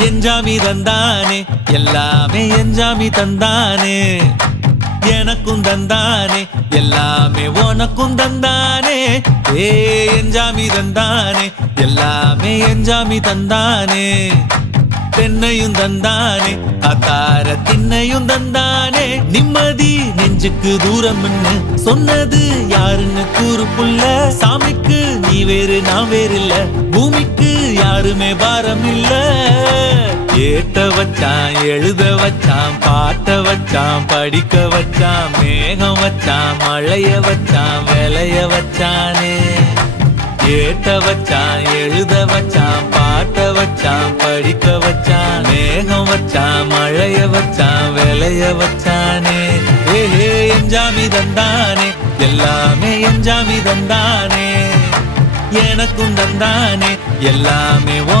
எஞ்சாமி தந்தானே எல்லாமே எஞ்சாமி தந்தானே எனக்கும் தந்தானே எல்லாமே உனக்கும் தந்தானே ஏ எஞ்சாமி தந்தானே எல்லாமே எஞ்சாமி தந்தானே தென்னையும் தந்தானே அத்தார திண்ணையும் தந்தானே நிம்மதி நெஞ்சுக்கு தூரம் சொன்னது யாருன்னு கூறு புள்ள சாமிக்கு நீ வேறு நான் வேறு இல்ல பூமிக்கு யாருமே பாரம் இல்ல ஏத்த வச்சான் எழுத வச்சான் பாட்ட வச்சான் படிக்க வச்சான் மேகம் வச்சான் மழைய வச்சான் விளைய வச்சானே ஏத்த வச்சான் எழுத வச்சான் பாட்ட வச்சான் படிக்க வச்சான் மேகம் வச்சான் மழைய வச்சான் விளைய வச்சானே ஏ எஞ்சாமி தந்தானே எல்லாமே எஞ்சாமி தந்தானே எனக்கும் தந்தானே எல்லாமே